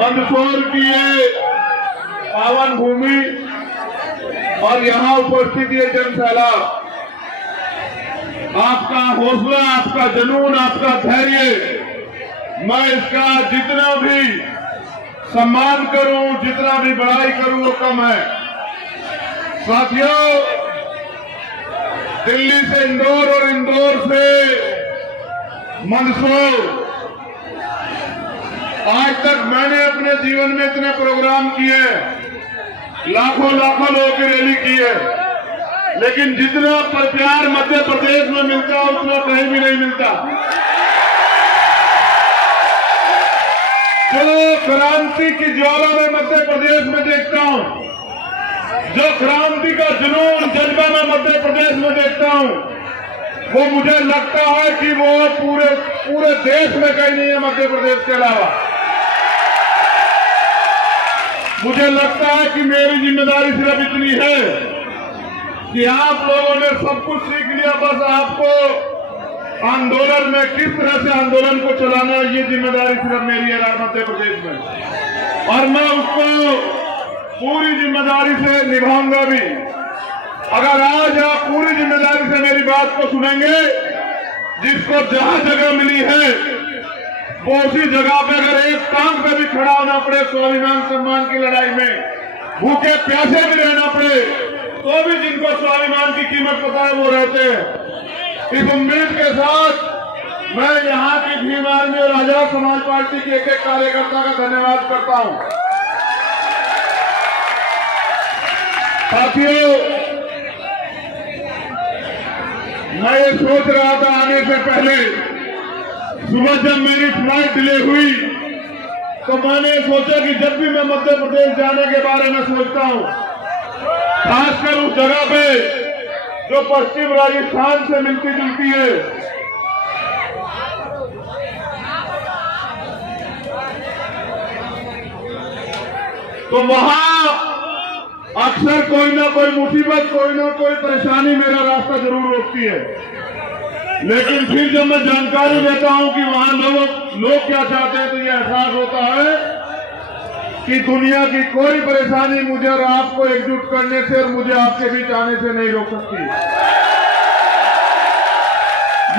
मंदसौर की ये पावन भूमि और यहाँ उपस्थित ये जनसैलाब, आपका हौसला, आपका जुनून, आपका धैर्य, मैं इसका जितना भी सम्मान करूं, जितना भी बड़ाई करूं वो कम है। साथियों, दिल्ली से इंदौर और इंदौर से मंदसौर, आज तक मैंने अपने जीवन में इतने प्रोग्राम किए, लाखों लाखों लोगों की रैली की है, लेकिन जितना प्यार मध्य प्रदेश में मिलता है उतना कहीं भी नहीं मिलता। जो क्रांति की ज्वाला में मध्य प्रदेश में देखता हूं, जो क्रांति का जुनून जज्बा में मध्य प्रदेश में देखता हूं, वो मुझे लगता है कि वो पूरे देश में कहीं नहीं है मध्य प्रदेश के अलावा। मुझे लगता है कि मेरी जिम्मेदारी सिर्फ इतनी है कि आप लोगों ने सब कुछ सीख लिया, बस आपको आंदोलन में किस तरह से आंदोलन को चलाना है, ये जिम्मेदारी सिर्फ मेरी है मध्य प्रदेश में, और मैं उसको पूरी जिम्मेदारी से निभाऊंगा भी। अगर आज आप पूरी जिम्मेदारी से मेरी बात को सुनेंगे, जिसको जहां जगह मिली है वो उसी जगह पे अगर एक टांग पे भी खड़ा होना पड़े स्वाभिमान सम्मान की लड़ाई में, भूखे प्यासे भी रहना पड़े, तो भी जिनको स्वाभिमान की कीमत पता है वो रहते हैं। इस उम्मीद के साथ मैं यहाँ की भीम आर्मी और आजाद समाज पार्टी के एक एक कार्यकर्ता का धन्यवाद करता हूँ। साथियों, मैं ये सोच रहा था आने से पहले, सुबह जब मेरी फ्लाइट डिले हुई तो मैंने सोचा कि जब भी मैं मध्य प्रदेश जाने के बारे में सोचता हूं, खासकर उस जगह पे जो पश्चिम राजस्थान से मिलती जुलती है, तो वहां अक्सर कोई ना कोई मुसीबत, कोई ना कोई परेशानी मेरा रास्ता जरूर रोकती है। लेकिन फिर जब मैं जानकारी देता हूं कि वहां लोग क्या चाहते हैं, तो यह एहसास होता है कि दुनिया की कोई परेशानी मुझे और आपको एकजुट करने से और मुझे आपके बीच आने से नहीं रोक सकती।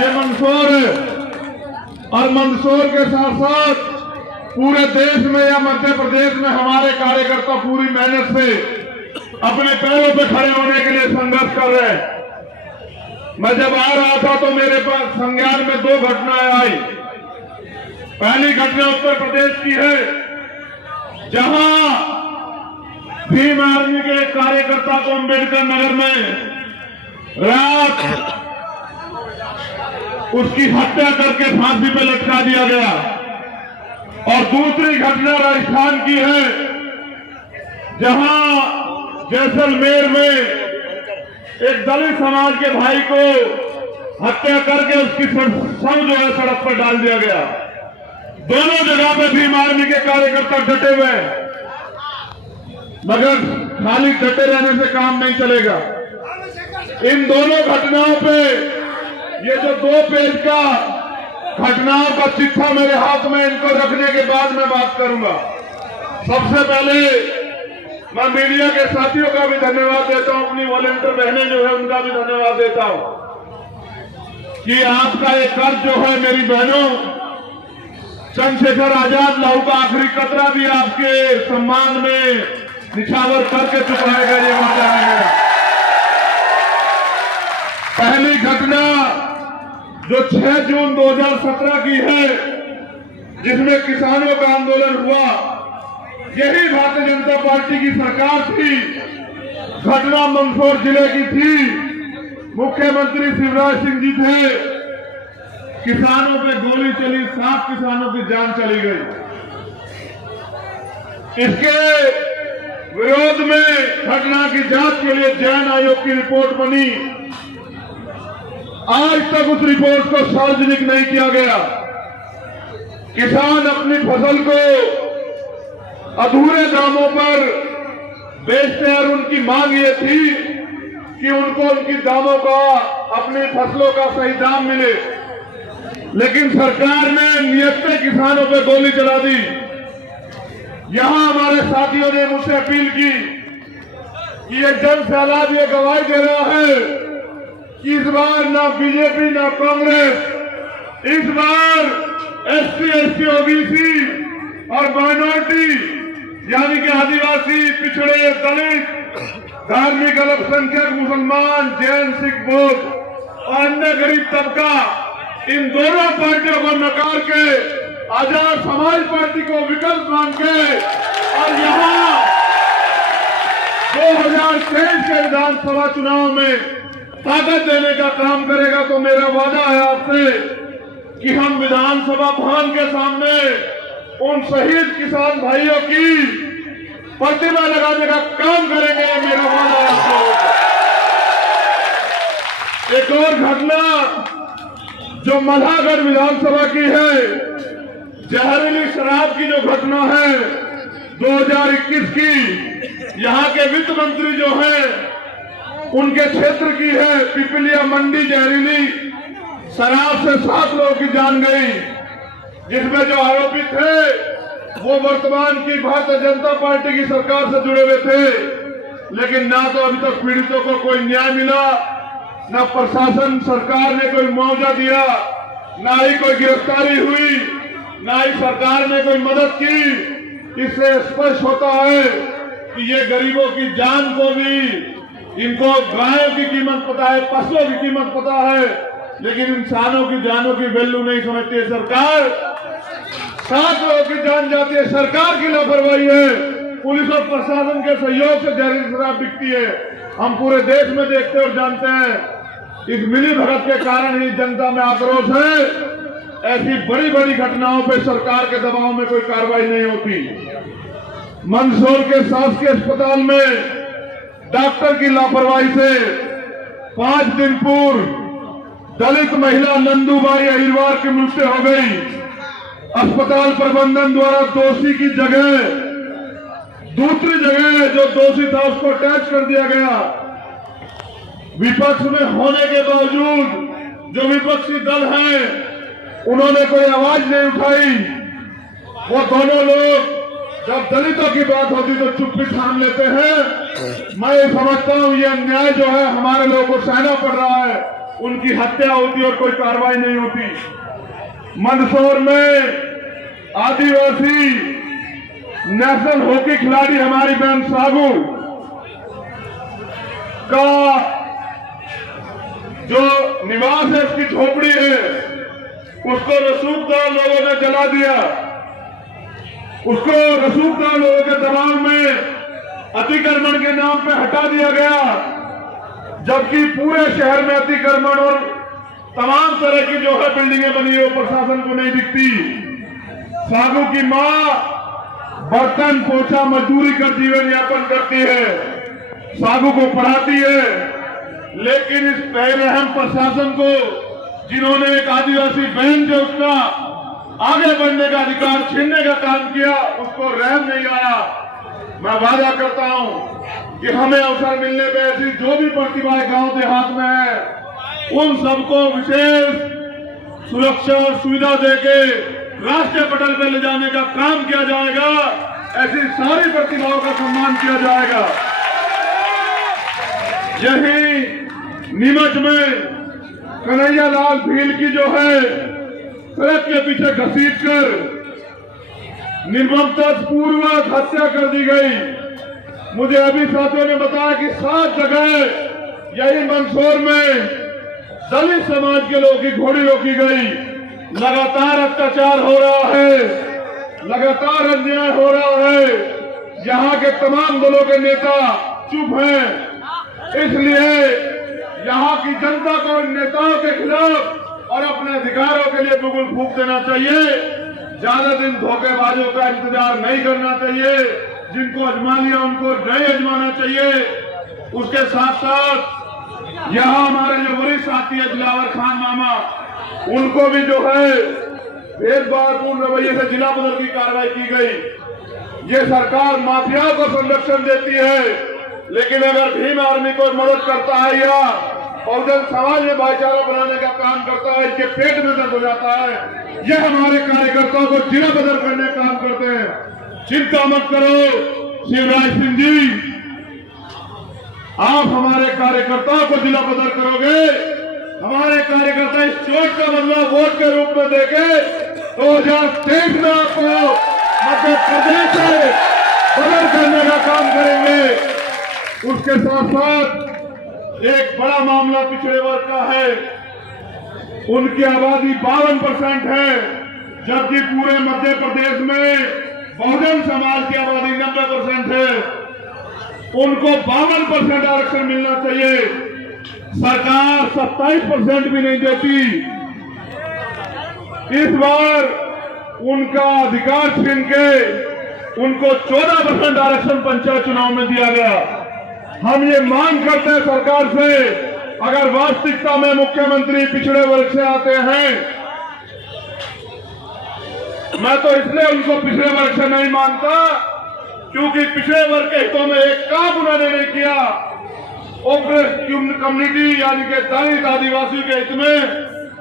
ये मंदसौर है, और मंदसौर के साथ साथ पूरे देश में या मध्य प्रदेश में हमारे कार्यकर्ता पूरी मेहनत से अपने पैरों पे खड़े होने के लिए संघर्ष कर रहे हैं। मैं जब आ रहा था तो मेरे पास संज्ञान में 2 घटनाएं आई। पहली घटना उत्तर प्रदेश की है, जहां भीम आर्मी के एक कार्यकर्ता को अम्बेडकर नगर में रात उसकी हत्या करके फांसी पे लटका दिया गया। और दूसरी घटना राजस्थान की है, जहां जैसलमेर में एक दलित समाज के भाई को हत्या करके उसकी शव जो है सड़क पर डाल दिया गया। दोनों जगह पे भीम आर्मी के कार्यकर्ता डटे हुए हैं, मगर खाली डटे रहने से काम नहीं चलेगा। इन दोनों घटनाओं पे ये जो 2 पेज का घटनाओं का चिट्ठा मेरे हाथ में, इनको रखने के बाद मैं बात करूंगा। सबसे पहले मैं मीडिया के साथियों का भी धन्यवाद देता हूं, अपनी वॉलंटियर बहनें जो है उनका भी धन्यवाद देता हूं कि आपका ये कर्ज जो है मेरी बहनों, चंद्रशेखर आजाद लहू का आखिरी कतरा भी आपके सम्मान में निछावर करके चुकाएगा, ये वादा है मेरा। पहली घटना जो 6 जून 2017 की है, जिसमें किसानों का आंदोलन हुआ, यही भारतीय जनता पार्टी की सरकार थी। घटना मंदसौर जिले की थी। मुख्यमंत्री शिवराज सिंह जी थे, किसानों पे गोली चली, 7 किसानों की जान चली गई। इसके विरोध में घटना की जांच के लिए जैन आयोग की रिपोर्ट बनी। आज तक उस रिपोर्ट को सार्वजनिक नहीं किया गया। किसान अपनी फसल को अधूरे दामों पर बेचते हैं, और उनकी मांग ये थी कि उनको उनकी दामों का, अपनी फसलों का सही दाम मिले। लेकिन सरकार ने नियत पे किसानों पे गोली चला दी। यहां हमारे साथियों ने मुझसे अपील की कि ये जन सैलाब ये गवाही दे रहा है कि इस बार ना बीजेपी ना कांग्रेस, इस बार एससी, एसटी, ओबीसी और माइनॉरिटी यानी कि आदिवासी, पिछड़े, दलित, धार्मिक अल्पसंख्यक, मुसलमान, जैन, सिख, बौद्ध और अन्य गरीब तबका, इन दोनों पार्टियों को नकार के आजाद समाज पार्टी को विकल्प मान के और यहाँ 2023 के विधानसभा चुनाव में ताकत देने का काम करेगा। तो मेरा वादा है आपसे कि हम विधानसभा भवन के सामने उन शहीद किसान भाइयों की प्रतिमा लगाने का काम करेंगे। ये मेरा वादा है आपको। एक और घटना जो मल्हागढ़ विधानसभा की है, जहरीली शराब की जो घटना है 2021 की, यहाँ के वित्त मंत्री जो है उनके क्षेत्र की है। पिपलिया मंडी जहरीली शराब से 7 लोगों की जान गई, जिसमें जो आरोपी थे वो वर्तमान की भारतीय जनता पार्टी की सरकार से जुड़े हुए थे, लेकिन ना तो अभी तक पीड़ितों को कोई न्याय मिला, ना प्रशासन सरकार ने कोई मुआवजा दिया, ना ही कोई गिरफ्तारी हुई, ना ही सरकार ने कोई मदद की। इससे स्पष्ट होता है कि ये गरीबों की जान को भी, इनको गायों की कीमत पता है, पशुओं की कीमत पता है, लेकिन इंसानों की जानों की वैल्यू नहीं समझती है सरकार। 7 लोगों की जान जाती है, सरकार की लापरवाही है। पुलिस और प्रशासन के सहयोग से जहरीली शराब बिकती है। हम पूरे देश में देखते और जानते हैं। इस मिली भगत के कारण ही जनता में आक्रोश है। ऐसी बड़ी बड़ी घटनाओं पे सरकार के दबाव में कोई कार्रवाई नहीं होती। मंदसौर के शासकीय अस्पताल में डॉक्टर की लापरवाही से 5 दिन पूर्व दलित महिला नंदूबाई अहिरवार की मृत्यु हो गई। अस्पताल प्रबंधन द्वारा दोषी की जगह दूसरी जगह जो दोषी था उसको अटैच कर दिया गया। विपक्ष में होने के बावजूद जो विपक्षी दल है उन्होंने कोई आवाज नहीं उठाई। वो दोनों लोग जब दलितों की बात होती तो चुप्पी थाम लेते हैं। मैं समझता हूं ये अन्याय जो है हमारे लोगों को सहना पड़ रहा है। उनकी हत्या होती और कोई कार्रवाई नहीं होती। मंदसौर में आदिवासी नेशनल हॉकी खिलाड़ी हमारी बहन सागू का जो निवास है, उसकी झोपड़ी है, उसको रसूखदार लोगों ने जला दिया। उसको रसूखदार लोगों के दबाव में अतिक्रमण के नाम पे हटा दिया गया, जबकि पूरे शहर में अतिक्रमण और तमाम तरह की जो है बिल्डिंगें बनी है वो प्रशासन को नहीं दिखती। सागू की मां बर्तन पोछा मजदूरी कर जीवन यापन करती है, सागू को पढ़ाती है, लेकिन इस बेरहम प्रशासन को, जिन्होंने एक आदिवासी बहन जो उसका आगे बढ़ने का अधिकार छीनने का काम किया, उसको रहम नहीं आया। मैं वादा करता हूं कि हमें अवसर मिलने पे ऐसी जो भी प्रतिभाएं गांव देहात में है उन सबको विशेष सुरक्षा और सुविधा देके राष्ट्रीय पटल पे ले जाने का काम किया जाएगा। ऐसी सारी प्रतिभाओं का सम्मान किया जाएगा। यही नीमच में कन्हैया लाल भील की जो है सड़क के पीछे घसीट कर निर्ममता पूर्वक हत्या कर दी गई। मुझे अभी साथियों ने बताया कि 7 जगह यही मंदसौर में दलित समाज के लोगों की घोड़ी रोकी गई। लगातार अत्याचार हो रहा है, लगातार अन्याय हो रहा है। यहाँ के तमाम दलों के नेता चुप हैं, इसलिए यहाँ की जनता को इन नेताओं के खिलाफ और अपने अधिकारों के लिए बुगुल फूंक देना चाहिए। ज्यादा दिन धोखेबाजों का इंतजार नहीं करना चाहिए। जिनको अजमा लिया उनको नहीं अजमाना चाहिए। उसके साथ साथ यहाँ हमारे जो वरिष्ठ साथी है दिलावर खान मामा, उनको भी जो है भेदभावपूर्ण रवैये से जिला बदल की कार्रवाई की गई। ये सरकार माफियाओं को संरक्षण देती है, लेकिन अगर भीम आर्मी को मदद करता है या बहुजन समाज में भाईचारा बनाने का काम करता है, इनके पेट में दर्द हो जाता है। ये हमारे कार्यकर्ताओं को जिला बदल करने का काम करते हैं। चिंता मत करो शिवराज सिंह जी, आप हमारे कार्यकर्ताओं को जिला बदल करोगे। हमारे कार्यकर्ता इस चोट का बदला वोट के रूप में देके 2023 में आपको मध्य प्रदेश से बदल करने का काम करेंगे। उसके साथ साथ एक बड़ा मामला पिछड़े वर्ग का है। उनकी आबादी 52% है, जबकि पूरे मध्य प्रदेश में बहुजन समाज की आबादी 90% है। उनको 52% आरक्षण मिलना चाहिए। सरकार 27% भी नहीं देती। इस बार उनका अधिकार छीन के उनको 14% आरक्षण पंचायत चुनाव में दिया गया। हम ये मांग करते हैं सरकार से, अगर वास्तविकता में मुख्यमंत्री पिछड़े वर्ग से आते हैं, मैं तो इसलिए उनको पिछड़े वर्ग से नहीं मानता क्योंकि पिछड़े वर्ग के हितों में एक काम उन्होंने नहीं किया। कम्युनिटी यानी कि दलित आदिवासी के हित में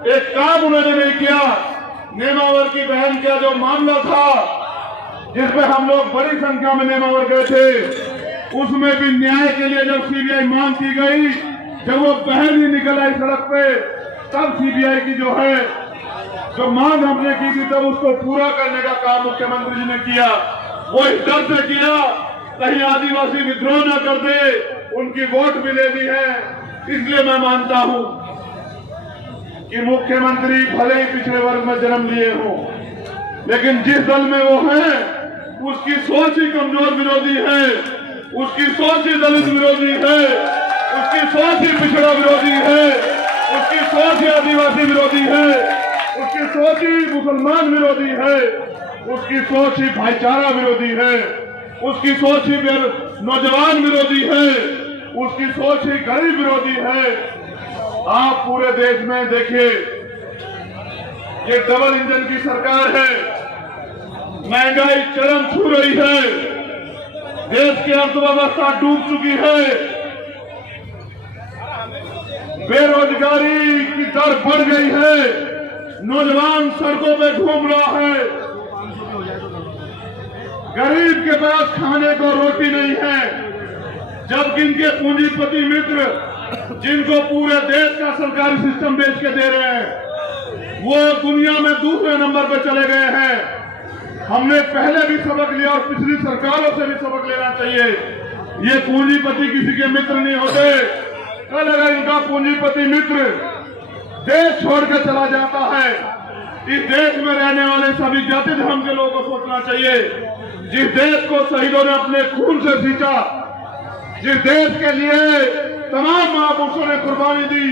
एक काम उन्होंने नहीं किया। नेमावर की बहन का जो मामला था, जिसमें हम लोग बड़ी संख्या में नेमावर गए थे, उसमें भी न्याय के लिए जब सीबीआई मांग की गई, जब वो बहन ही निकल आई सड़क पे, तब सीबीआई की जो मांग हमने की थी, तब उसको पूरा करने का काम मुख्यमंत्री जी ने किया। वो इस डर से किया कहीं आदिवासी विद्रोह न कर दे, उनकी वोट भी लेनी है। इसलिए मैं मानता हूं कि मुख्यमंत्री भले ही पिछड़े वर्ग में जन्म लिए हों, लेकिन जिस दल में वो है उसकी सोच ही कमजोर विरोधी है, उसकी सोच ही दलित विरोधी है, उसकी सोच ही पिछड़ा विरोधी है, उसकी सोच ही आदिवासी विरोधी है, उसकी सोच ही मुसलमान विरोधी है, उसकी सोच ही भाईचारा विरोधी है, उसकी सोच ही नौजवान विरोधी है, उसकी सोच ही गरीब विरोधी है। आप पूरे देश में देखिए, ये डबल इंजन की सरकार है, महंगाई चरम छू रही है, देश की अर्थव्यवस्था डूब चुकी है, बेरोजगारी की दर बढ़ गई है, नौजवान सड़कों पे घूम रहा है, गरीब के पास खाने को रोटी नहीं है, जबकि इनके पूंजीपति मित्र जिनको पूरे देश का सरकारी सिस्टम बेच के दे रहे हैं, वो दुनिया में दूसरे नंबर पे चले गए हैं। हमने पहले भी सबक लिया और पिछली सरकारों से भी सबक लेना चाहिए। ये पूंजीपति किसी के मित्र नहीं होते। कल अगर इनका पूंजीपति मित्र देश छोड़कर चला जाता है, इस देश में रहने वाले सभी जाति धर्म के लोगों को सोचना चाहिए। जिस देश को शहीदों ने अपने खून से सींचा, जिस देश के लिए तमाम महापुरुषों ने कुर्बानी दी,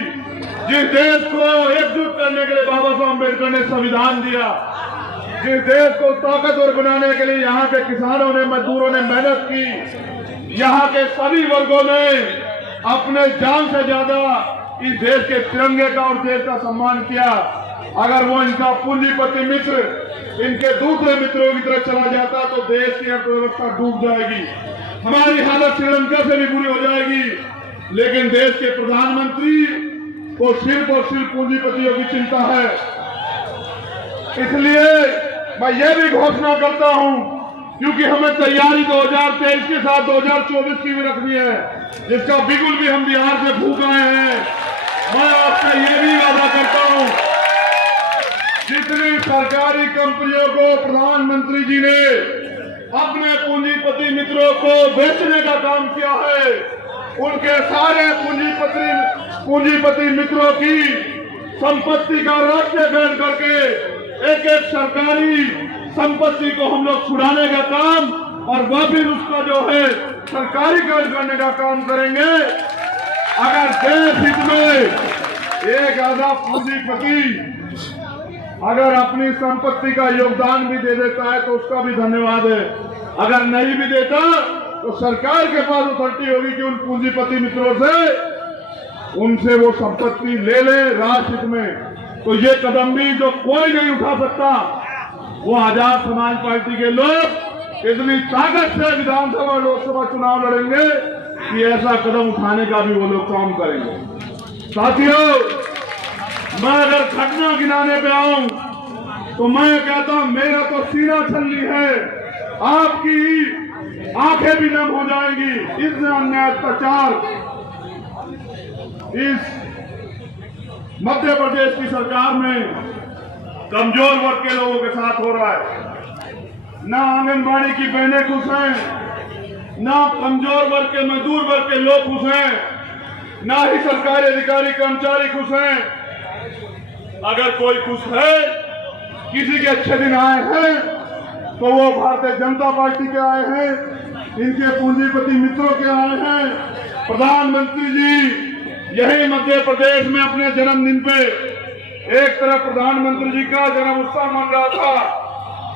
जिस देश को एकजुट करने के लिए बाबा साहब अम्बेडकर ने संविधान दिया, जिस देश को ताकतवर बनाने के लिए यहाँ के किसानों ने, मजदूरों ने मेहनत की, यहाँ के सभी वर्गों ने अपने जान से ज्यादा इस देश के तिरंगे का और देश का सम्मान किया। अगर वो इनका पूंजीपति मित्र इनके दूसरे मित्रों की तरफ चला जाता तो देश की अर्थव्यवस्था डूब जाएगी, हमारी हालत श्रीलंका से भी बुरी हो जाएगी। लेकिन देश के प्रधानमंत्री को सिर्फ और सिर्फ पूंजीपतियों की चिंता है। इसलिए मैं ये भी घोषणा करता हूं, क्योंकि हमें तैयारी 2023 के साथ 2024 की भी रखनी है, जिसका बिल्कुल भी हम बिहार से भूख आए हैं। मैं आपसे ये भी वादा करता हूं, जितनी सरकारी कंपनियों को प्रधानमंत्री जी ने अपने पूंजीपति मित्रों को बेचने का काम किया है, उनके सारे पूंजीपति मित्रों की संपत्ति का रहस्य भेद करके एक एक सरकारी संपत्ति को हम लोग छुड़ाने का काम और वापिस उसका जो है सरकारीकरण करने का काम करेंगे। अगर देश हित में एक आधा पूंजीपति अगर अपनी संपत्ति का योगदान भी दे देता है तो उसका भी धन्यवाद है। अगर नहीं भी देता तो सरकार के पास अथॉरिटी होगी कि उन पूंजीपति मित्रों से उनसे वो संपत्ति ले ले राष्ट्रहित में। तो ये कदम भी जो कोई नहीं उठा सकता, वो आजाद समाज पार्टी के लोग इतनी ताकत से विधानसभा लोकसभा चुनाव लड़ेंगे कि ऐसा कदम उठाने का भी वो लोग काम करेंगे। साथियों, मैं अगर घटना गिनाने पे आऊं तो मैं कहता हूं मेरा तो सीना छल्ली है आपकी आंखें भी नम हो जाएंगी। इस अन्याय अत्याचार इस मध्य प्रदेश की सरकार में कमजोर वर्ग के लोगों के साथ हो रहा है। ना आंगनबाड़ी की बहनें खुश हैं, ना कमजोर वर्ग के मजदूर वर्ग के लोग खुश हैं, ना ही सरकारी अधिकारी कर्मचारी खुश हैं। अगर कोई खुश है, किसी के अच्छे दिन आए हैं तो वो भारतीय जनता पार्टी के आए हैं, इनके पूंजीपति मित्रों के आए हैं। प्रधानमंत्री जी यही मध्य प्रदेश में अपने जन्मदिन पे एक तरफ प्रधानमंत्री जी का जन्म उत्सव मन रहा था,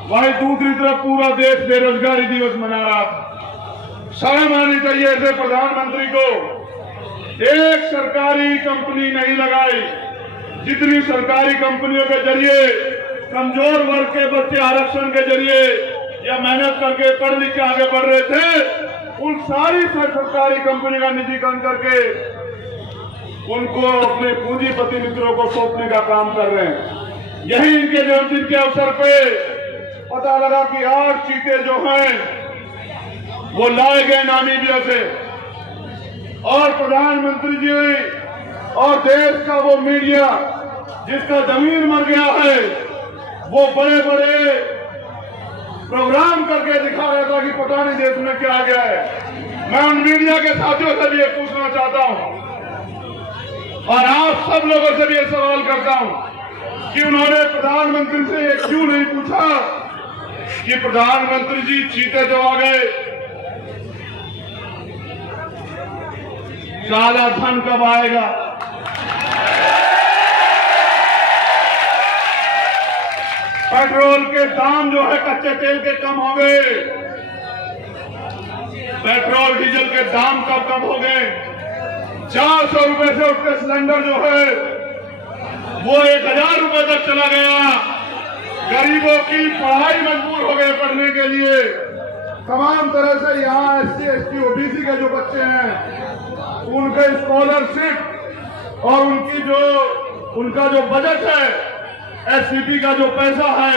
वहीं दूसरी तरफ पूरा देश बेरोजगारी दिवस मना रहा था। शर्म आनी चाहिए ऐसे प्रधानमंत्री को। एक सरकारी कंपनी नहीं लगाई, जितनी सरकारी कंपनियों के जरिए कमजोर वर्ग के बच्चे आरक्षण के जरिए या मेहनत करके पढ़ लिख के आगे बढ़ रहे थे, उन सारी सरकारी कंपनी का निजीकरण करके उनको अपने पूंजीपति मित्रों को सौंपने का काम कर रहे हैं। यही इनके जन्मदिन के अवसर पे पता लगा कि 8 चीते जो हैं वो लाए गए नामीबिया से, और प्रधानमंत्री जी और देश का वो मीडिया जिसका जमीन मर गया है, वो बड़े बड़े प्रोग्राम करके दिखा रहा था कि पता नहीं देश में क्या आ गया है। मैं उन मीडिया के साथियों से भी ये पूछना चाहता हूं और आप सब लोगों से भी ये सवाल करता हूं कि उन्होंने प्रधानमंत्री से ये क्यों नहीं पूछा कि प्रधानमंत्री जी चीते जो आ गए, काला धन कब आएगा? पेट्रोल के दाम जो है कच्चे तेल के कम हो गए, पेट्रोल डीजल के दाम कब कम हो गए? 400 रुपए से उठते सिलेंडर जो है वो 1000 रुपए तक चला गया। गरीबों की पढ़ाई मजबूर हो गए पढ़ने के लिए। तमाम तरह से यहाँ SC, ST, OBC के जो बच्चे हैं उनके स्कॉलरशिप और उनका जो बजट है, SCP का जो पैसा है,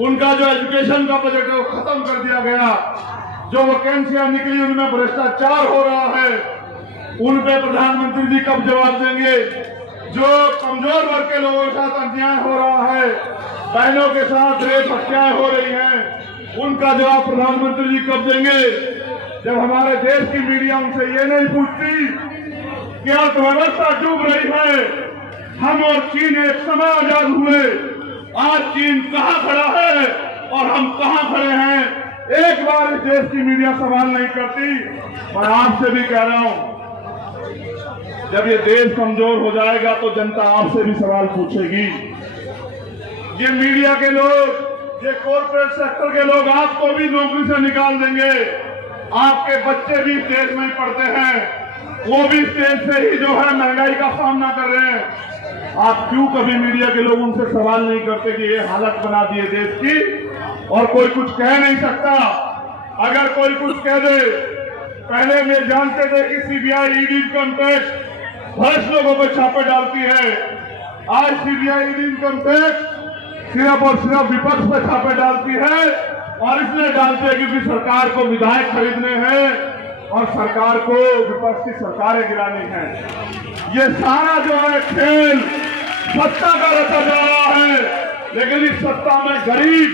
उनका जो एजुकेशन का बजट है वो खत्म कर दिया गया। जो वैकेंसियां निकली उनमें भ्रष्टाचार हो रहा है, उन पे प्रधानमंत्री जी कब जवाब देंगे? जो कमजोर वर्ग के लोगों के साथ अन्याय हो रहा है, बहनों के साथ रेप हत्याएं हो रही हैं, उनका जवाब प्रधानमंत्री जी कब देंगे? जब हमारे देश की मीडिया उनसे ये नहीं पूछती कि अर्थव्यवस्था डूब रही है, हम और चीन एक समय आजाद हुए, आज चीन कहां खड़ा है और हम कहां खड़े हैं, एक बार इस देश की मीडिया सवाल नहीं करती। मैं आपसे भी कह रहा हूं, जब ये देश कमजोर हो जाएगा तो जनता आपसे भी सवाल पूछेगी। ये मीडिया के लोग, ये कॉर्पोरेट सेक्टर के लोग आपको भी नौकरी से निकाल देंगे। आपके बच्चे भी इस देश में पढ़ते हैं, वो भी इस देश से ही जो है महंगाई का सामना कर रहे हैं। आप क्यों कभी मीडिया के लोग उनसे सवाल नहीं करते कि ये हालत बना दी है देश की और कोई कुछ कह नहीं सकता? अगर कोई कुछ कह दे, पहले में जानते थे कि CBI, ED, इनकम टैक्स भ्रष्ट लोगों पर छापे डालती है। आज CBI, ED, इनकम टैक्स सिर्फ और सिर्फ विपक्ष पर छापे डालती है, और इसलिए डालते हैं क्योंकि सरकार को विधायक खरीदने हैं और सरकार को विपक्ष की सरकारें गिरानी है। ये सारा जो है खेल सत्ता का रचा जा रहा है, लेकिन इस सत्ता में गरीब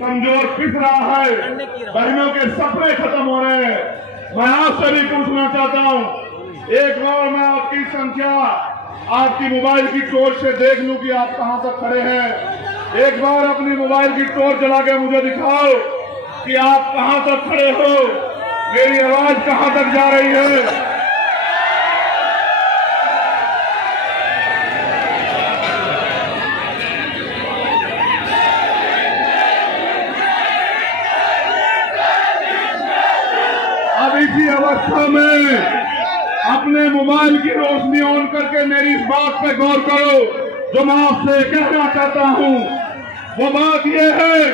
कमजोर पिस रहा है, बहनों के सपने खत्म हो रहे हैं। मैं आपसे भी पूछना चाहता हूं, एक बार मैं आपकी संख्या आपकी मोबाइल की टॉर्च से देख लूं कि आप कहां तक खड़े हैं। एक बार अपनी मोबाइल की टॉर्च जला के मुझे दिखाओ कि आप कहां तक खड़े हो, मेरी आवाज कहां तक जा रही है। अब इसी अवस्था में अपने मोबाइल की रोशनी ऑन करके मेरी इस बात पे गौर करो जो मैं आपसे कहना चाहता हूं। वो बात यह है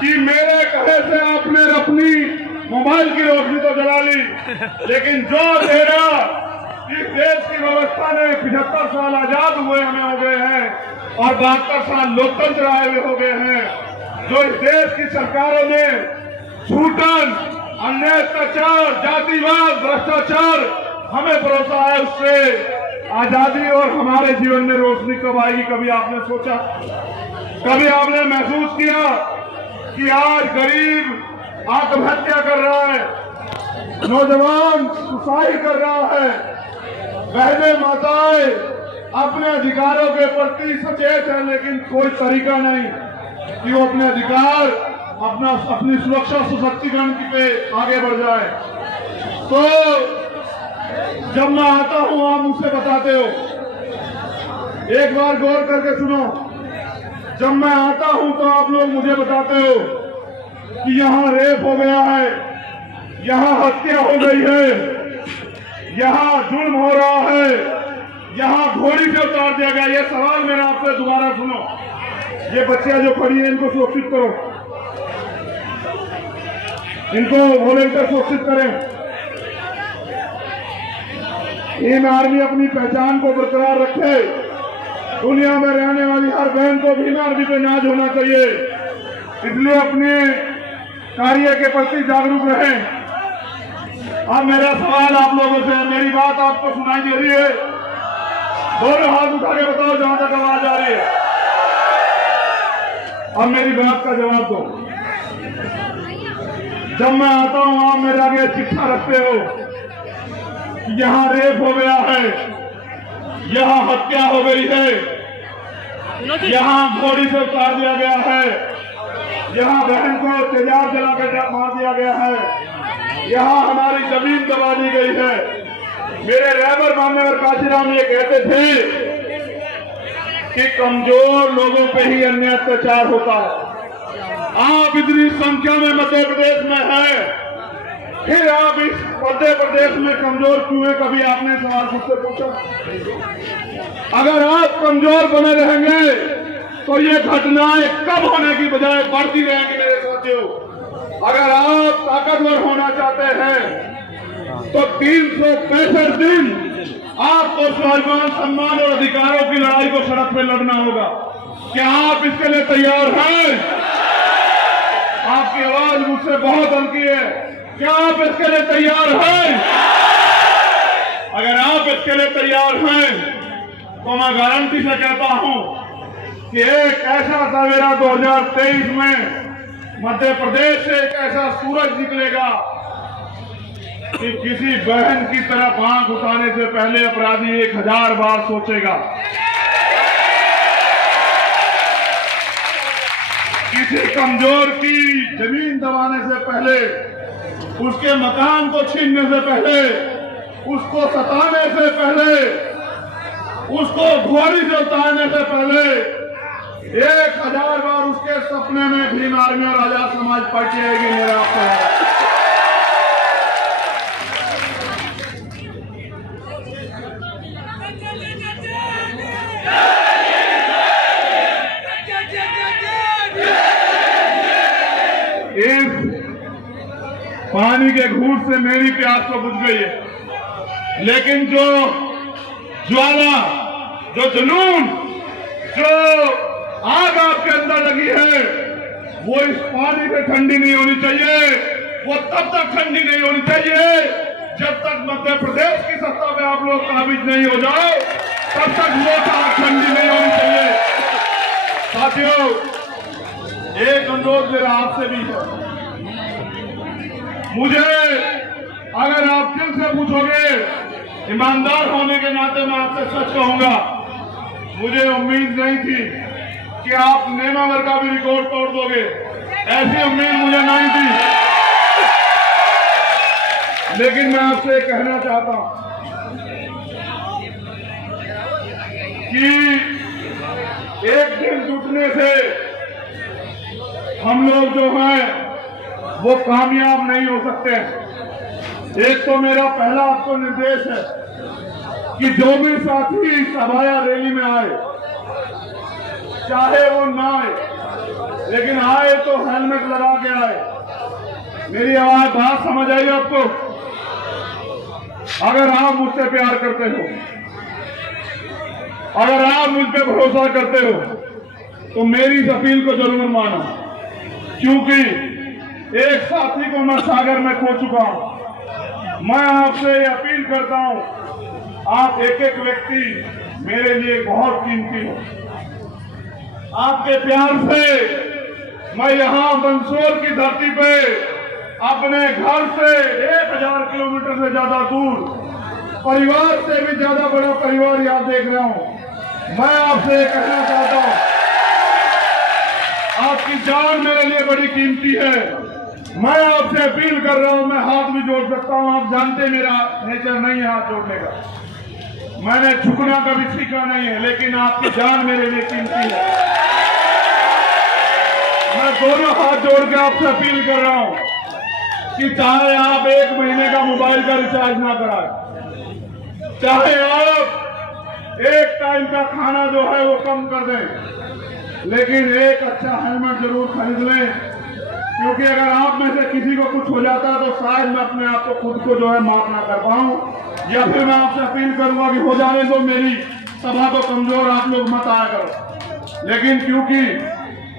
कि मेरे कहे से आपने अपनी मोबाइल की रोशनी तो जला ली, लेकिन जो अंधेरा इस देश की व्यवस्था ने 75 साल आजाद हुए हमें हो गए हैं और 72 साल लोकतंत्र आए हुए हो गए हैं, जो इस देश की सरकारों ने छूटन, अन्याय, अत्याचार, जातिवाद, भ्रष्टाचार हमें भरोसा है, उससे आजादी और हमारे जीवन में रोशनी कब आएगी? कभी आपने सोचा? कभी आपने महसूस किया कि आज गरीब आत्महत्या कर रहा है, नौजवान सुसाइड कर रहा है, बहनें माताएं अपने अधिकारों के प्रति सचेत है, लेकिन कोई तरीका नहीं कि वो अपने अधिकार, अपनी सुरक्षा सशक्तिकरण पे आगे बढ़ जाए। तो जब मैं आता हूं, आप मुझसे बताते हो, एक बार गौर करके सुनो, जब मैं आता हूं तो आप लोग मुझे बताते हो कि यहाँ रेप हो गया है, यहाँ हत्या हो गई है, यहाँ जुल्म हो रहा है, यहाँ घोड़ी से उतार दिया गया। ये सवाल मेरा आपसे दोबारा सुनो, ये बच्चियां जो खड़ी हैं इनको सुरक्षित करो, इनको वॉलंटियर सुरक्षित करें। इन आर्मी अपनी पहचान को बरकरार रखे। दुनिया में रहने वाली हर बहन को भी आर्मी पे नाज होना चाहिए, इसलिए अपने कार्य के प्रति जागरूक रहें। अब मेरा सवाल आप लोगों से है, मेरी बात आपको सुनाई दे रही है? दोनों हाथ उठा के बताओ जहां तक आवाज आ रही है। अब मेरी बात का जवाब दो। जब मैं आता हूं, आप मेरे आगे चिट्ठा रखते हो कि यहाँ रेप हो गया है, यहाँ हत्या हो गई है, यहाँ घोड़ी से उतार दिया गया है, यहाँ बहन को तेजाब जलाकर मार दिया गया है, यहाँ हमारी जमीन दबा दी गई है। मेरे रहबर मान्यवर काशीराम ये कहते थे कि कमजोर लोगों पे ही अन्याय अत्याचार होता है। आप इतनी संख्या में मध्य प्रदेश में हैं, फिर आप इस मध्य प्रदेश में कमजोर क्यों है? कभी आपने सवाल मुझसे पूछा? अगर आप कमजोर बने रहेंगे तो ये घटनाएं कब होने की बजाय बढ़ती रहेंगी मेरे साथियों। अगर आप ताकतवर होना चाहते हैं तो 365 दिन आपको स्वाभिमान, सम्मान और अधिकारों की लड़ाई को सड़क पे लड़ना होगा। क्या आप इसके लिए तैयार हैं? आपकी आवाज मुझसे बहुत हल्की है। क्या आप इसके लिए तैयार हैं? अगर आप इसके लिए तैयार हैं तो मैं गारंटी से कहता हूं कि एक ऐसा सवेरा 2023 में मध्य प्रदेश से एक ऐसा सूरज निकलेगा कि किसी बहन की तरफ आंख उठाने से पहले अपराधी 1000 बार सोचेगा। किसी कमजोर की जमीन दबाने से पहले, उसके मकान को छीनने से पहले, उसको सताने से पहले, उसको घोड़ी से उतारने से पहले 1000 बार उसके सपने में भीम आर्मी और आजाद समाज पार्टी आएगी। मेरा आपको इस पानी के घूंट से मेरी प्यास तो बुझ गई है, लेकिन जो ज्वाला, जो जुनून, जो आग आपके अंदर लगी है, वो इस पानी पे ठंडी नहीं होनी चाहिए। वो तब तक ठंडी नहीं होनी चाहिए जब तक मध्य प्रदेश की सत्ता में आप लोग काबिज नहीं हो जाओ, तब तक वो आग ठंडी नहीं होनी चाहिए। साथियों, एक अनुरोध मेरा आपसे भी है। मुझे अगर आप दिल से पूछोगे, ईमानदार होने के नाते मैं आपसे सच कहूंगा, मुझे उम्मीद नहीं थी कि आप नेमावर का भी रिकॉर्ड तोड़ दोगे। ऐसी उम्मीद मुझे नहीं थी, लेकिन मैं आपसे कहना चाहता हूं कि एक दिन जुटने से हम लोग जो हैं वो कामयाब नहीं हो सकते। एक तो मेरा पहला आपको निर्देश है कि जो भी साथी सभा या रैली में आए, चाहे वो ना आए, लेकिन आए तो हेलमेट लगा के आए। मेरी आवाज बात समझ आई आपको? अगर आप मुझसे प्यार करते हो, अगर आप मुझ पे भरोसा करते हो, तो मेरी इस अपील को जरूर मानो। क्योंकि एक साथी को मैं सागर में खो चुका हूं। मैं आपसे अपील करता हूं, आप एक एक व्यक्ति मेरे लिए बहुत कीमती हो। आपके प्यार से मैं यहाँ मंदसौर की धरती पे अपने घर से 1000 किलोमीटर से ज्यादा दूर, परिवार से भी ज्यादा बड़ा परिवार यहाँ देख रहा हूँ। मैं आपसे कहना चाहता हूँ, आपकी जान मेरे लिए बड़ी कीमती है। मैं आपसे अपील कर रहा हूँ, मैं हाथ भी जोड़ सकता हूँ। आप जानते मेरा नेचर नहीं है हाथ जोड़ने का, मैंने झुकना कभी सीखा नहीं है, लेकिन आपकी जान मेरे लिए कीमती है। मैं दोनों हाथ जोड़ के आपसे अपील कर रहा हूँ कि चाहे आप 1 महीने का मोबाइल का रिचार्ज ना कराएं, चाहे आप एक टाइम का खाना जो है वो कम कर दें, लेकिन एक अच्छा हेलमेट जरूर खरीद लें। क्योंकि अगर आप में से किसी को कुछ हो जाता है तो शायद मैं अपने आप को खुद को जो है माफ ना कर पाऊं, या फिर मैं आपसे अपील करूंगा कि हो जाने दो, मेरी सभा को कमजोर आप लोग मत आया करो। लेकिन क्योंकि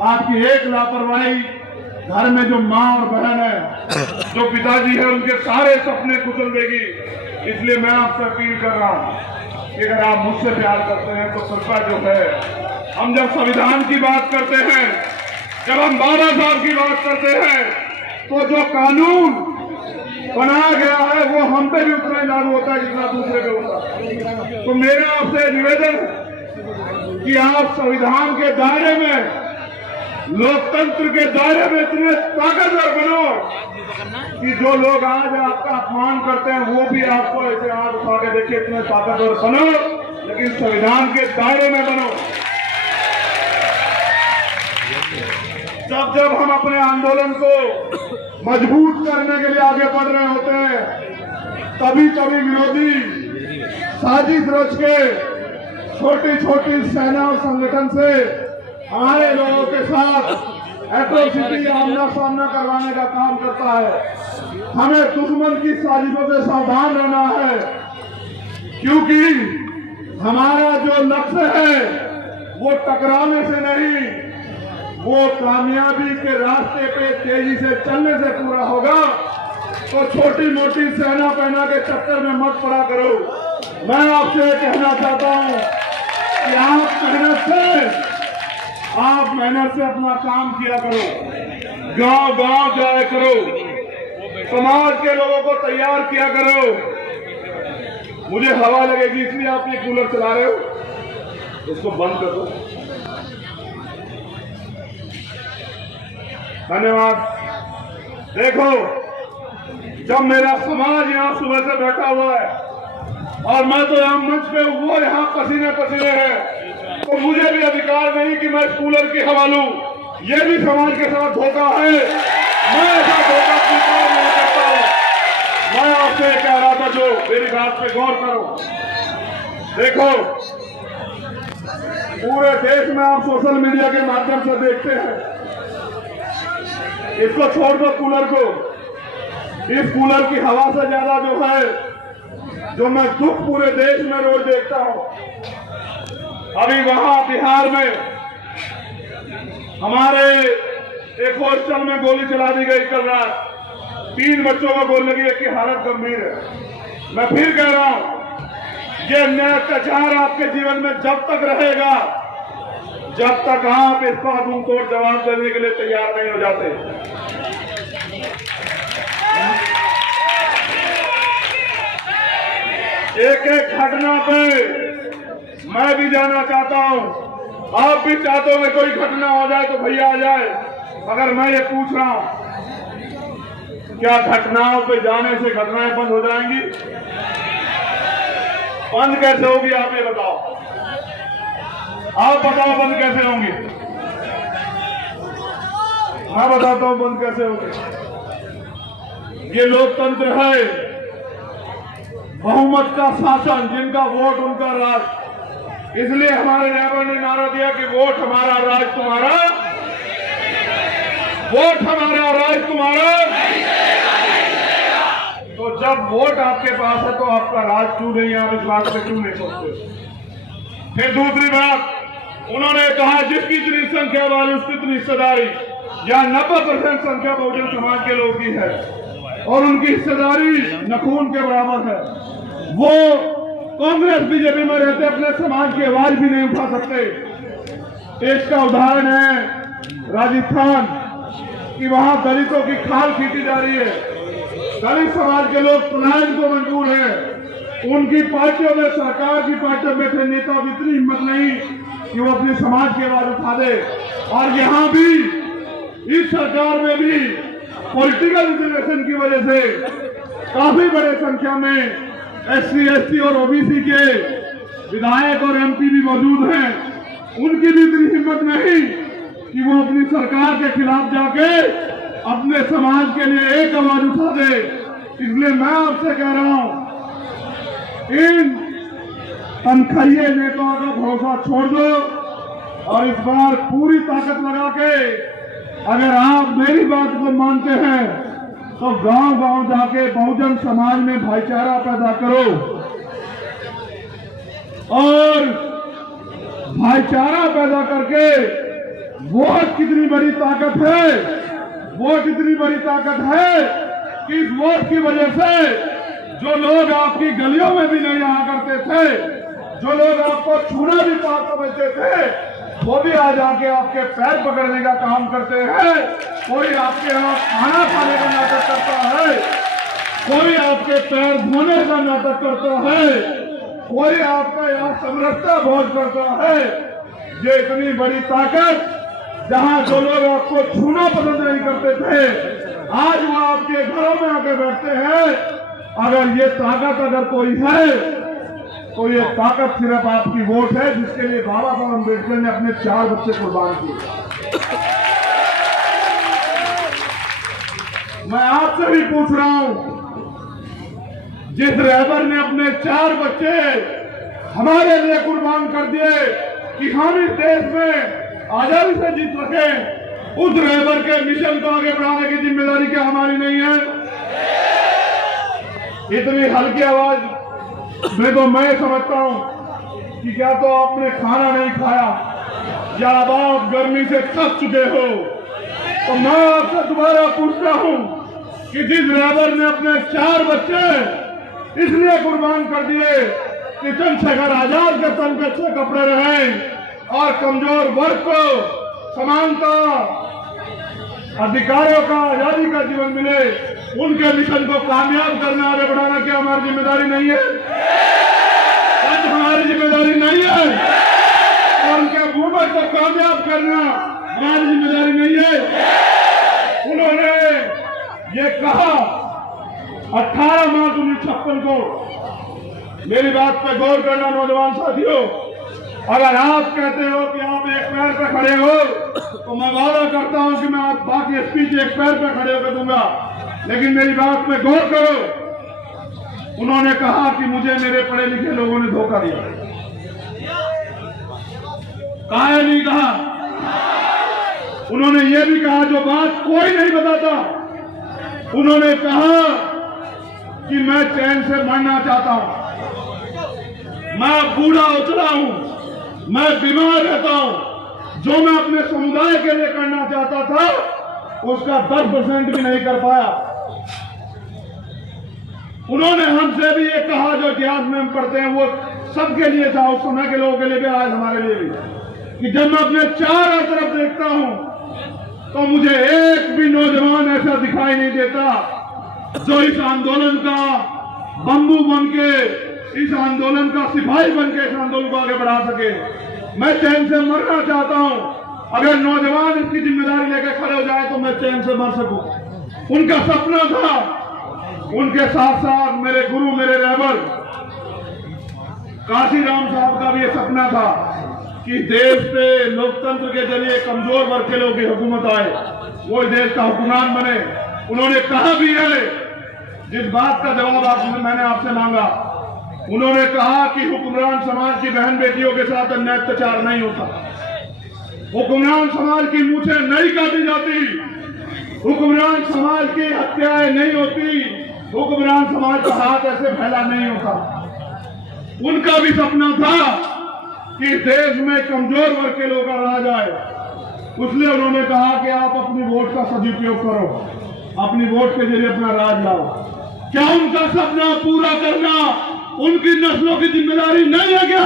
आपकी एक लापरवाही घर में जो माँ और बहन है, जो पिताजी है, उनके सारे सपने कुचल देगी। इसलिए मैं आपसे अपील कर रहा हूँ कि अगर आप मुझसे प्यार करते हैं तो कृपया जो है, हम जब संविधान की बात करते हैं, जब हम बाबा साहब की बात करते हैं, तो जो कानून बनाया गया है वो हम पे भी उतना ही लागू होता है जितना दूसरे पे होता है। तो मेरा आपसे निवेदन कि आप संविधान के दायरे में, लोकतंत्र के दायरे में इतने ताकतवर बनो कि जो लोग आज आपका अपमान करते हैं वो भी आपको ऐसे हाथ उठा के देखिए, इतने ताकतवर बनो, लेकिन संविधान के दायरे में बनो। जब हम अपने आंदोलन को मजबूत करने के लिए आगे बढ़ रहे होते हैं, तभी विरोधी साजिश रच के छोटी छोटी सेना और संगठन से हमारे लोगों के साथ एट्रोसिटी आमना सामना करवाने का काम करता है। हमें दुश्मन की साजिशों से सावधान रहना है, क्योंकि हमारा जो लक्ष्य है वो टकराने से नहीं, वो कामयाबी के रास्ते पे तेजी से चलने से पूरा होगा। तो छोटी मोटी सेना पहना के चक्कर में मत पड़ा करो। मैं आपसे कहना चाहता हूं कि आप मेहनत से अपना काम किया करो, गांव गांव जाया करो, समाज के लोगों को तैयार किया करो। मुझे हवा लगेगी इसलिए आप ये कूलर चला रहे हो, इसको बंद कर दो। धन्यवाद। देखो, जब मेरा समाज यहाँ सुबह से बैठा हुआ है और मैं तो यहाँ मंच पे, वो यहाँ पसीने पसीने है, तो मुझे भी अधिकार नहीं कि मैं कूलर की हवा लूं। ये भी समाज के साथ धोखा है, मैं ऐसा धोखा स्वीकार नहीं करता हूं। मैं आपसे कह रहा था, जो मेरी बात पे गौर करो। देखो, पूरे देश में आप सोशल मीडिया के माध्यम से देखते हैं, इसको छोड़ दो कूलर को, इस कूलर की हवा से ज्यादा जो है, जो मैं दुख पूरे देश में रोज देखता हूं। अभी वहां बिहार में हमारे एक हॉस्टल में गोली चला दी गई कल रात, 3 बच्चों को गोली लगी, की हालत गंभीर है। मैं फिर कह रहा हूं, ये अत्याचार आपके जीवन में जब तक रहेगा, जब तक आप इसका मुंह तोड़ जवाब देने के लिए तैयार नहीं हो जाते। एक एक घटना पे मैं भी जाना चाहता हूं, आप भी चाहते हो कि कोई घटना हो जाए तो भैया आ जाए। मगर मैं ये पूछ रहा हूं, क्या घटनाओं पे जाने से घटनाएं बंद हो जाएंगी? बंद कैसे होगी आप ये बताओ, आप बताओ बंद कैसे होंगी? मैं बताता हूं बंद कैसे होगी। ये लोकतंत्र है, बहुमत का शासन, जिनका वोट उनका राज। इसलिए हमारे नेता ने नारा दिया कि वोट हमारा राज तुम्हारा, वोट हमारा राज तुम्हारा। तो जब वोट आपके पास है तो आपका राज क्यों नहीं है? आप इस बात पे क्यों नहीं सोचते? फिर दूसरी बात, उन्होंने कहा जिसकी इतनी संख्या वाली उसकी इतनी हिस्सेदारी। या 90% संख्या बहुजन समाज के लोगों की है और उनकी हिस्सेदारी नखून के बराबर है। वो कांग्रेस बीजेपी में रहते अपने समाज की आवाज भी नहीं उठा सकते। इसका उदाहरण है राजस्थान कि वहां दलितों की खाल खींची जा रही है। दलित समाज के लोग पलायन को मजबूर है। उनकी पार्टियों में, सरकार की पार्टियों में थे नेता भी इतनी हिम्मत नहीं कि वो अपने समाज की आवाज उठा दे। और यहाँ भी इस सरकार में भी पॉलिटिकल रिजर्वेशन की वजह से काफी बड़े संख्या में SC, ST और OBC के विधायक और MP भी मौजूद हैं। उनकी भी इतनी हिम्मत नहीं कि वो अपनी सरकार के खिलाफ जाके अपने समाज के लिए एक आवाज उठा दे। इसलिए मैं आपसे कह रहा हूं, इन तनखैये नेताओं का भरोसा छोड़ दो और इस बार पूरी ताकत लगा के अगर आप मेरी बात को मानते हैं तो गांव-गांव जाके बहुजन समाज में भाईचारा पैदा करो। और भाईचारा पैदा करके वोट कितनी बड़ी ताकत है, वोट इतनी बड़ी ताकत है कि इस वोट की वजह से जो लोग आपकी गलियों में भी नहीं रहा करते थे, जो लोग आपको छूना भी पाप समझते थे, वो भी आ जाके आपके पैर पकड़ने का काम करते हैं। कोई आपके यहाँ खाना खाने का नाटक करता है, कोई आपके पैर धोने का नाटक करता है, कोई आपका यहाँ समरसता भोज करता है। ये इतनी बड़ी ताकत, जहाँ जो लोग आपको छूना पसंद नहीं करते थे, आज वो आपके घरों में आके बैठते हैं। अगर ये ताकत अगर कोई है तो ये ताकत सिर्फ आपकी वोट है, जिसके लिए बाबा साहब अम्बेडकर ने अपने 4 बच्चे कुर्बान किए। मैं आपसे भी पूछ रहा हूं, जिस रहबर ने अपने 4 बच्चे हमारे लिए कुर्बान कर दिए कि हम इस देश में आजादी से जीत सके, उस रहबर के मिशन को आगे बढ़ाने की जिम्मेदारी क्या हमारी नहीं है? इतनी हल्की आवाज में तो मैं समझता हूं कि क्या तो आपने खाना नहीं खाया या अब आप गर्मी से थक चुके हो। तो मैं आपसे दोबारा पूछता हूं कि जिस रहबर ने अपने 4 बच्चे इसलिए कुर्बान कर दिए कि चंद्रशेखर आजाद के तन पे अच्छे कपड़े रहे और कमजोर वर्ग को समानता, अधिकारों का, आजादी का जीवन मिले, उनके मिशन को कामयाब करना, आगे बढ़ाना क्या हमारी जिम्मेदारी नहीं है? आज हमारी जिम्मेदारी नहीं है? और उनके मूवमेंट को कामयाब करना हमारी जिम्मेदारी नहीं है? उन्होंने ये कहा 18 मार्च 1956 को। मेरी बात पे गौर करना नौजवान साथियों, अगर आप कहते हो कि आप एक पैर पे खड़े हो तो मैं वादा करता हूं कि मैं आप बाकी स्पीच एक पैर पे खड़े होकर दूंगा, लेकिन मेरी बात में गौर करो। उन्होंने कहा कि मुझे मेरे पढ़े लिखे लोगों ने धोखा दिया। कहा या नहीं कहा? उन्होंने ये भी कहा जो बात कोई नहीं बताता, उन्होंने कहा कि मैं चैन से मरना चाहता हूं, मैं बूढ़ा उतरा हूं, मैं बीमार रहता हूं, जो मैं अपने समुदाय के लिए करना चाहता था उसका 10% भी नहीं कर पाया। उन्होंने हमसे भी ये कहा जो इतिहास में हम पढ़ते हैं वो सबके लिए था, उस समय के लोगों के लिए भी, आज हमारे लिए भी, कि जब मैं अपने चारों तरफ देखता हूं तो मुझे एक भी नौजवान ऐसा दिखाई नहीं देता जो इस आंदोलन का बंबू बन के, इस आंदोलन का सिपाही बन के इस आंदोलन को आगे बढ़ा सके। मैं चैन से मरना चाहता हूं। अगर नौजवान इसकी जिम्मेदारी लेकर खड़े हो जाए तो मैं चैन से मर सकूं। उनका सपना था, उनके साथ साथ मेरे गुरु, मेरे रहबर काशीराम साहब का भी ये सपना था कि देश पे लोकतंत्र के जरिए कमजोर वर्ग के लोगों की हुकूमत आए, वो देश का हुक्मरान बने। उन्होंने कहा भी है, जिस बात का जवाब मैंने आपसे मांगा, उन्होंने कहा कि हुक्मरान समाज की बहन बेटियों के साथ अन्याय अत्याचार नहीं होता, हुक्मरान समाज की मूछें नहीं काटी जाती, हुक्मरान समाज की हत्याएं नहीं होती, हुक्मरान समाज का हाथ ऐसे फैला नहीं होता। उनका भी सपना था कि देश में कमजोर वर्ग के लोग का राज आए। इसलिए उन्होंने कहा कि आप अपनी वोट का सदुपयोग करो, अपनी वोट के जरिए अपना राज लाओ। क्या उनका सपना पूरा करना उनकी नस्लों की जिम्मेदारी नहीं है क्या?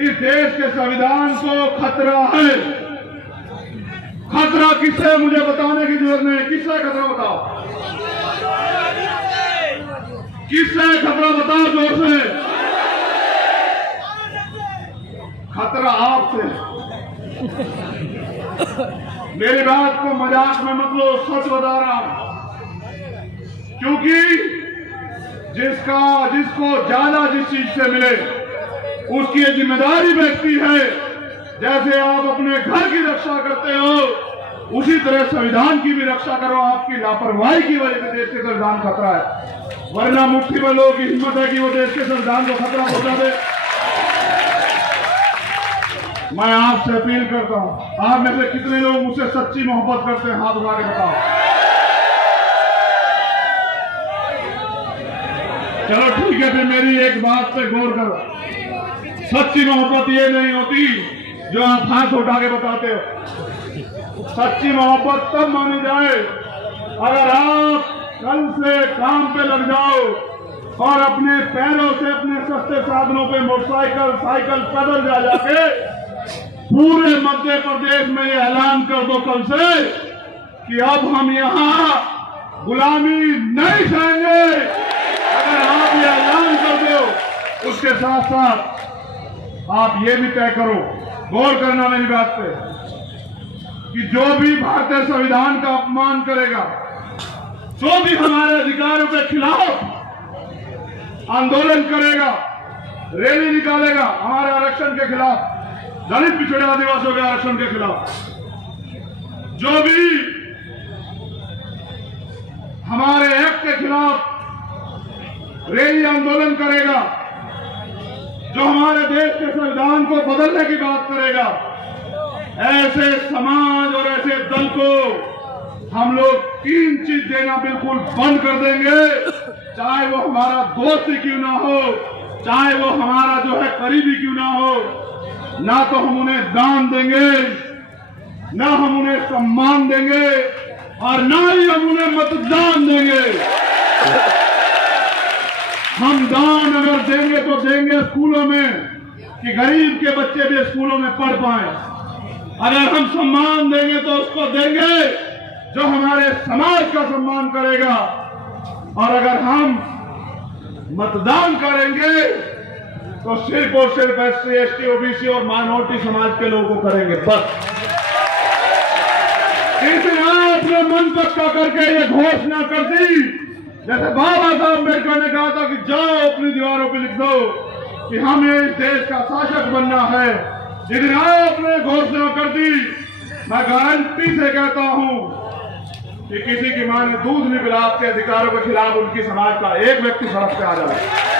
इस देश के संविधान को खतरा है। खतरा किससे, मुझे बताने की जरूरत नहीं। किससे खतरा बताओ, किससे खतरा बताओ जोर से। खतरा आपसे। मेरी बात को मजाक में मत लो, सच बता रहा हूं। क्योंकि जिसको ज्यादा जिस चीज से मिले उसकी जिम्मेदारी व्यक्ति है। जैसे आप अपने घर की रक्षा करते हो उसी तरह संविधान की भी रक्षा करो। आपकी लापरवाही की वजह से देश के संविधान खतरा है, वरना मुट्ठी में लोगों की हिम्मत है कि वो देश के संविधान को खतरा पहुंचा दे। मैं आपसे अपील करता हूं, आप में से कितने लोग मुझसे सच्ची मोहब्बत करते हैं? हाथ उठा के बताओ। चलो ठीक है, फिर मेरी एक बात पे गौर करो। सच्ची मोहब्बत ये नहीं होती जो आप हाथ उठा के बताते हो। सच्ची मोहब्बत तब मानी जाए अगर आप कल से काम पे लग जाओ और अपने पैरों से अपने सस्ते साधनों पे मोटरसाइकिल, साइकिल, पैदल जा जाके पूरे मध्य प्रदेश में ये ऐलान कर दो कल से कि अब हम यहाँ गुलामी नहीं सहेंगे। अगर आप ये ऐलान कर दो, उसके साथ साथ आप ये भी तय करो, गौर करना मेरी बात पे, कि जो भी भारतीय संविधान का अपमान करेगा, जो भी हमारे अधिकारों के खिलाफ आंदोलन करेगा, रैली निकालेगा हमारे आरक्षण के खिलाफ, दलित पिछड़े आदिवासियों के आरक्षण के खिलाफ, जो भी हमारे एक्ट के खिलाफ रैली आंदोलन करेगा, जो हमारे देश के संविधान को बदलने की बात करेगा, ऐसे समाज और ऐसे दल को हम लोग 3 चीज देना बिल्कुल बंद कर देंगे। चाहे वो हमारा दोस्त ही क्यों ना हो, चाहे वो हमारा जो है करीबी क्यों ना हो, ना तो हम उन्हें दान देंगे, ना हम उन्हें सम्मान देंगे, और ना ही हम उन्हें मतदान देंगे। हम दान अगर देंगे तो देंगे स्कूलों में, कि गरीब के बच्चे भी स्कूलों में पढ़ पाए। अगर हम सम्मान देंगे तो उसको देंगे जो हमारे समाज का सम्मान करेगा, और अगर हम मतदान करेंगे तो सिर्फ और सिर्फ SC, ST, OBC और माइनॉरिटी समाज के लोगों को करेंगे, बस। इतना अपने मन पक्का करके ये घोषणा कर दी, जैसे बाबा साहब अम्बेडकर ने कहा था कि जाओ अपनी दीवारों पे लिख दो कि हमें इस देश का शासक बनना है। लेकिन आपने घोषणा कर दी, मैं गारंटी से कहता हूं कि किसी की मां ने दूध नहीं पिला, आपके अधिकारों के खिलाफ उनकी समाज का एक व्यक्ति सड़क पे आ जाए।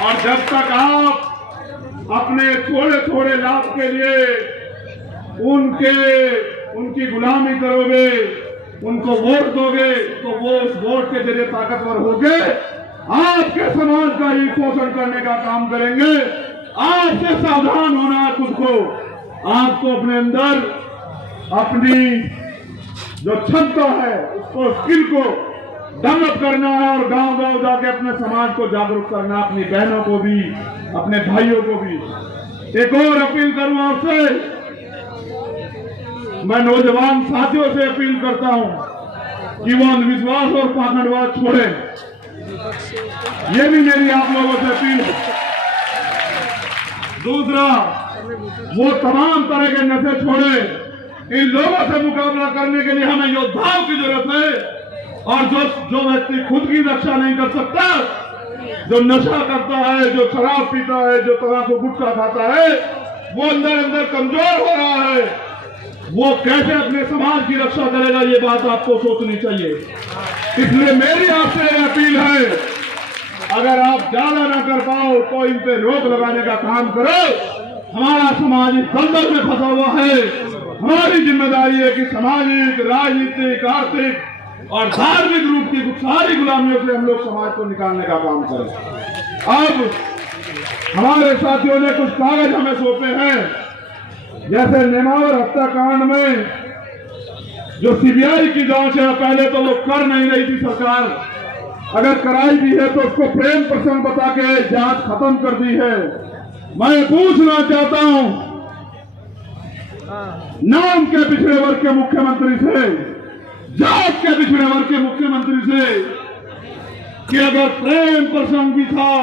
और जब तक आप अपने थोड़े थोड़े लाभ के लिए उनकी गुलामी करोगे, उनको वोट दोगे, तो वो उस वोट के जरिए ताकतवर होगे, आपके समाज का ही पोषण करने का काम करेंगे। आपसे सावधान होना है खुद को। आपको अपने अंदर अपनी जो क्षमता है उसको, स्किल को डेवलप करना है, और गांव गांव जाके अपने समाज को जागरूक करना, अपनी बहनों को भी, अपने भाइयों को भी। एक और अपील करूं आपसे, मैं नौजवान साथियों से अपील करता हूं कि वो अंधविश्वास और पाखंडवाद छोड़ें। ये भी मेरी आप लोगों से अपील है। दूसरा, वो तमाम तरह के नशे छोड़े। इन लोगों से मुकाबला करने के लिए हमें योद्धाओं की जरूरत है। और जो व्यक्ति खुद की रक्षा नहीं कर सकता, जो नशा करता है, जो शराब पीता है, जो तंबाकू गुटखा खाता है, वो अंदर अंदर कमजोर हो रहा है। वो कैसे अपने समाज की रक्षा करेगा, ये बात आपको सोचनी चाहिए। इसलिए मेरी आपसे अपील है, अगर आप ज्यादा ना कर पाओ तो इन पे रोक लगाने का काम करो। हमारा समाज इस दलदल में फंसा हुआ है। हमारी जिम्मेदारी है कि सामाजिक, राजनीतिक, आर्थिक और धार्मिक रूप की सारी गुलामियों से हम लोग समाज को निकालने का काम करें। अब हमारे साथियों ने कुछ कागज हमें सौंपे हैं, जैसे नेमावर हत्याकांड में जो सीबीआई की जांच है, पहले तो वो कर नहीं रही थी सरकार, अगर कराई भी है तो उसको प्रेम प्रसंग बता के जांच खत्म कर दी है। मैं पूछना चाहता हूं नाम के पिछड़े वर्ग के मुख्यमंत्री से, जात के पिछड़े वर्ग के मुख्यमंत्री से, कि अगर प्रेम प्रसंग भी था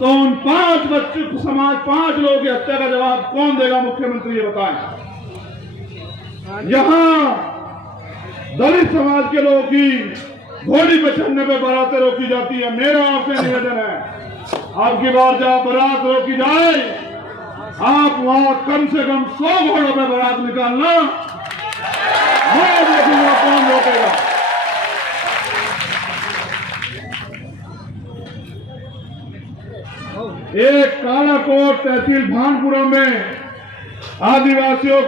तो उन 5 बच्चों समाज 5 लोगों की हत्या का जवाब कौन देगा? मुख्यमंत्री ये बताएं। यहां दलित समाज के लोगों की घोड़ी पे चढ़ने पे बारातें रोकी जाती है। मेरा आपसे निवेदन है, आपकी बार जब बारात रोकी जाए, आप वहां कम से कम 100 घोड़ों पे बारात निकालना, मैं देखूंगा कौन रोकेगा। एक कालाकोट तहसील भानपुरा में आदिवासियों को